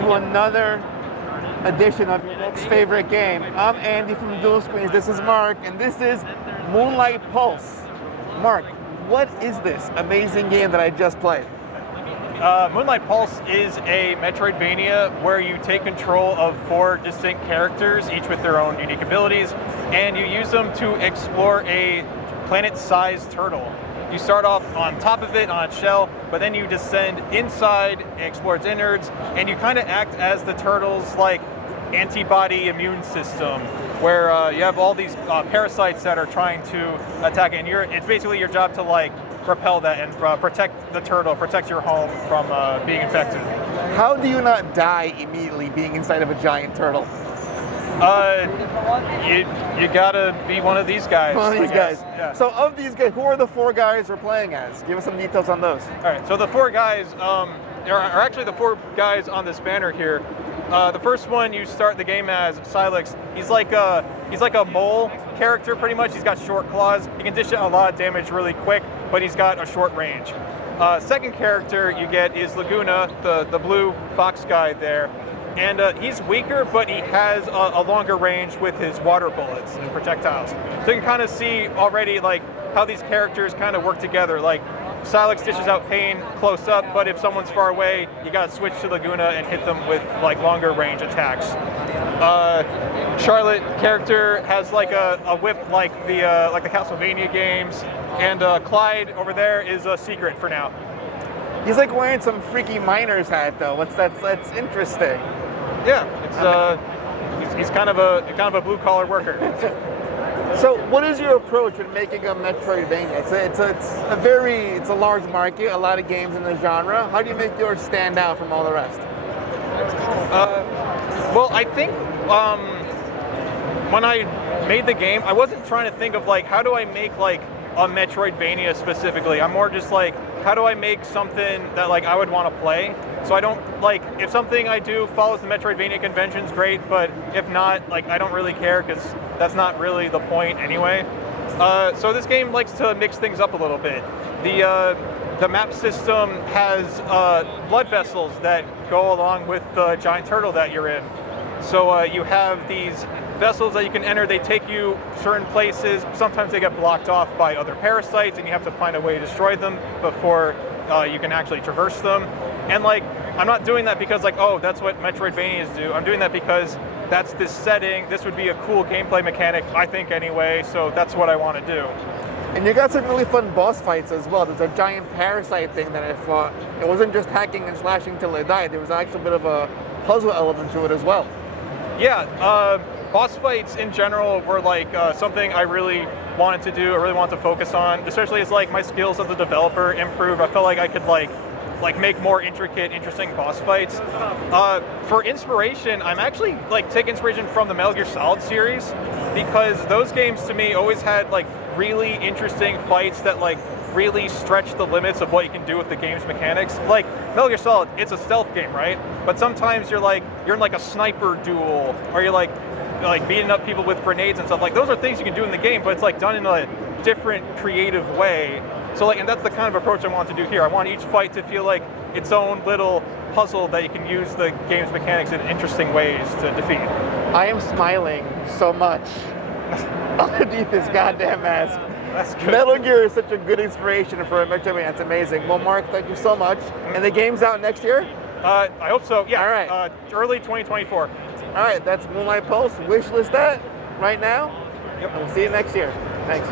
to another edition of your next favorite game. I'm Andy from Dual Screens, this is Mark, and this is Moonlight Pulse. Mark, what is this amazing game that I just played? Moonlight Pulse is a Metroidvania where you take control of 4 distinct characters, each with their own unique abilities, and you use them to explore a planet-sized turtle. You start off on top of it, on its shell, but then you descend inside, explore its innards, and you kind of act as the turtle's like antibody immune system, where you have all these parasites that are trying to attack it, and it's basically your job to like repel that and protect the turtle, protect your home from being infected. How do you not die immediately being inside of a giant turtle? You gotta be one of these guys. One of these guys. Yeah. So of these guys, who are the 4 guys we're playing as? Give us some details on those. All right, so the 4 guys are actually the 4 guys on this banner here. The first one, you start the game as Silex. He's like a mole character pretty much. He's got short claws. He can dish out a lot of damage really quick, but he's got a short range. Second character you get is Laguna, the blue fox guy there. And he's weaker, but he has a longer range with his water bullets and projectiles. So you can kind of see already like how these characters kind of work together. Like Silex dishes out pain close up, but if someone's far away, you gotta switch to Laguna and hit them with like longer range attacks. Charlotte character has like a whip like the Castlevania games, and Clyde over there is a secret for now. He's like wearing some freaky miner's hat though. That's interesting. Yeah, it's he's kind of a blue collar worker. So, what is your approach in making a Metroidvania? It's a large market, a lot of games in the genre. How do you make yours stand out from all the rest? Well, I think when I made the game, I wasn't trying to think of like how do I make like a Metroidvania specifically. I'm more just like, how do I make something that like I would want to play? So I don't like, if something I do follows the Metroidvania conventions, great, but if not, like I don't really care because that's not really the point anyway. So this game likes to mix things up a little bit. The map system has blood vessels that go along with the giant turtle that you're in. So you have these vessels that you can enter. They take you certain places. Sometimes they get blocked off by other parasites, and you have to find a way to destroy them before you can actually traverse them. And like, I'm not doing that because like, oh, that's what Metroidvanias do. I'm doing that because that's this setting. This would be a cool gameplay mechanic, I think anyway. So that's what I want to do. And you got some really fun boss fights as well. There's a giant parasite thing that I fought. It wasn't just hacking and slashing till it died. There was actually a bit of a puzzle element to it as well. Yeah, boss fights in general were like something I really wanted to do, I really wanted to focus on, especially as like my skills as a developer improved. I felt like I could like make more intricate, interesting boss fights. For inspiration, I'm actually like take inspiration from the Metal Gear Solid series, because those games to me always had like really interesting fights that like really stretch the limits of what you can do with the game's mechanics. Like Metal Gear Solid, it's a stealth game, right? But sometimes you're in like a sniper duel, or you're like beating up people with grenades and stuff. Like those are things you can do in the game, but it's like done in a different, creative way. So like, and that's the kind of approach I want to do here. I want each fight to feel like its own little puzzle that you can use the game's mechanics in interesting ways to defeat. I am smiling so much underneath this goddamn mask. That's good. Metal Gear is such a good inspiration for a Metroidvania. It's amazing. Well, Mark, thank you so much. And the game's out next year? I hope so. Yeah. All right. Early 2024. All right. That's Moonlight Pulse. Wishlist that right now. Yep. And we'll see you next year. Thanks.